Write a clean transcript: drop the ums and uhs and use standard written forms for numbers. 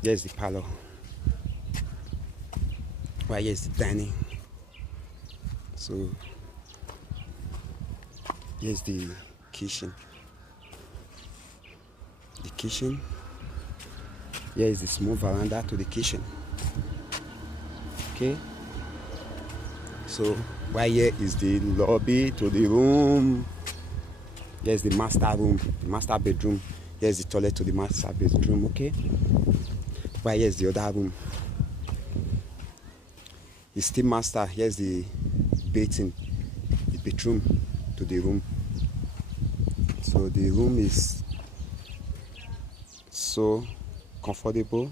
Here's the parlor. Right here's the dining. So here's the kitchen. The kitchen. Here is the small veranda to the kitchen. Okay. So right here is the lobby to the room. Here's the master room, the master bedroom. Here's the toilet to the master bedroom. Okay. Right here's the other room. The steam master. Here's the bathing, the bedroom to the room. So the room is so comfortable,